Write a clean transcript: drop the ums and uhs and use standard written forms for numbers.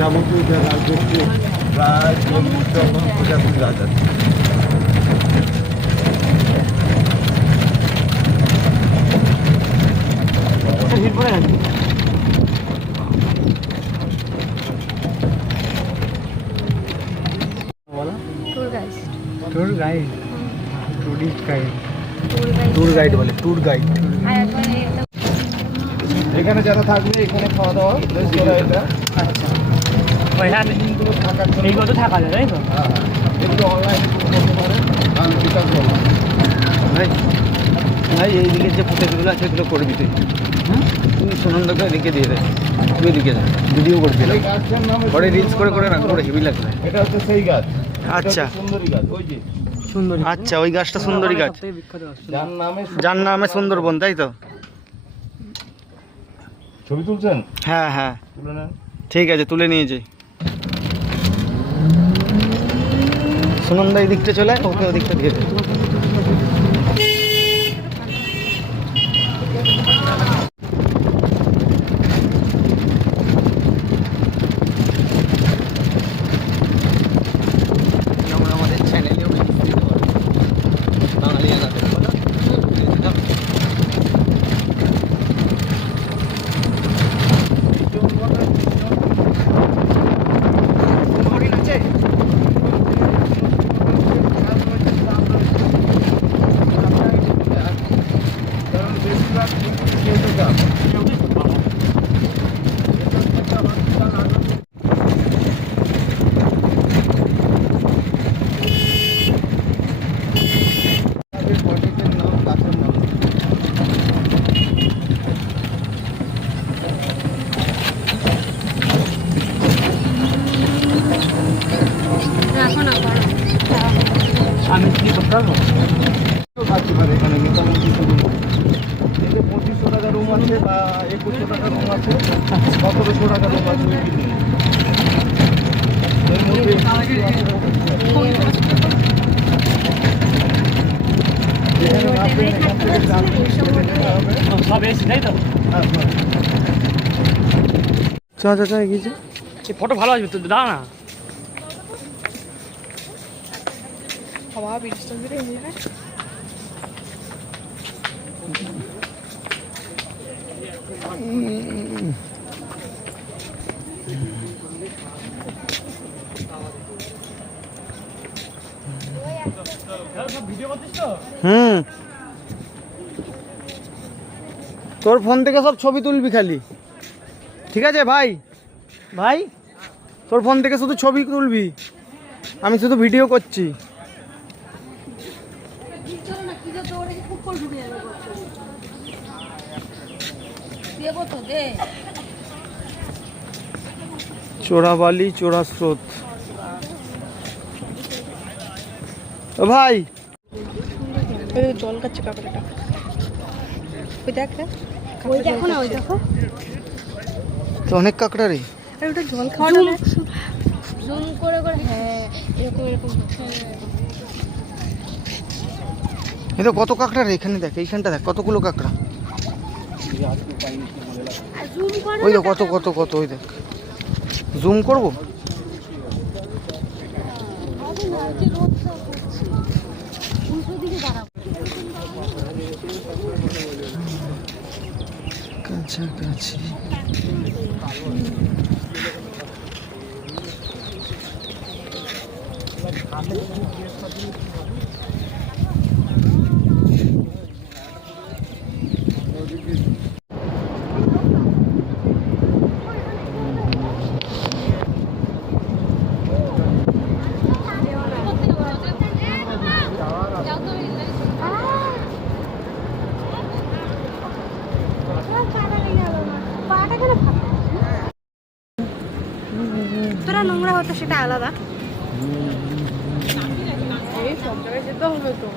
যাবতীয় যে গাছ দেখছি প্রায় 40-50 গাছ আছে। Tour guide tourist guide tour guide বলে, ট্যুর গাইড। এখানে যারা থাকবে এখানে খাওয়া দাওয়া বেশ করা এটা। আচ্ছা পয়সা দিনগুলো থাকার জন্য এইগুলো থাকা যায় তাই তো? হ্যাঁ এগুলো অনলাইনে করতে পারেন, আমি বিকাশ করবো ভাই। ভাই এইদিকে যে ফুটেজগুলো আছে এগুলো করে দিতে, তুমি সুনন্দকে এদিকে দিয়ে দেয়, তুমি এদিকে যাও ভিডিও করে দিলে পরে রিলস করে করে রাখবো, হেভি লাগবে। এটা হচ্ছে সেই গাছ। আচ্ছা সুন্দরী গাছ, ওই যে সুন্দরী। আচ্ছা ওই গাছটা সুন্দরী গাছ, যার নামে সুন্দরবন, তাই তো? ছবি তুলছেন? হ্যাঁ হ্যাঁ তুলে নেন, ঠিক আছে তুলে নিয়েছি। সুনন্দা এই দিকটা চলে, ওকে ওদিকটা দিয়ে দেয়। আমাদের চ্যানেলেও বাঙালিয়ানাদের আমি কি করতে পারবো? থাকতে পারে এখানে মোটামুটি শুধু এই যে 2500 টাকা রুম আছে বা 2100 টাকা রুম আছে, 1700 টাকা রুম আছে, এর মধ্যে সব এসি তাই তো? চা এগিয়েছে, ফটো ভালো আসবে তো, দাঁড়া না। हवा भी चल रही है। তোর ফোন থেকে সব ছবি তুলবি খালি, ঠিক আছে ভাই? ভাই তোর ফোন থেকে শুধু ছবি তুলবি, আমি শুধু ভিডিও করছি। চোরাবালি চোরা স্রোত। ও ভাই জল খাচ্ছে কাঁকড়াটা, ওই দেখ, ওই দেখো না, ওই দেখো তো অনেক কাঁকড়া রে। ওটা জল খাওয়া জুম করে করে, হ্যাঁ এরকম এরকম। এই তো কত কাঁকড়া রে এখানে, দেখ এইখানটা দেখ কতগুলো কাঁকড়া, ওই তো কত কত কত, ওই দেখ জুম করবো। কাছাকাছি তোরা নোংরা হতো সেটা আলাদা, এই সব জায়গায় যেতে হবে তো।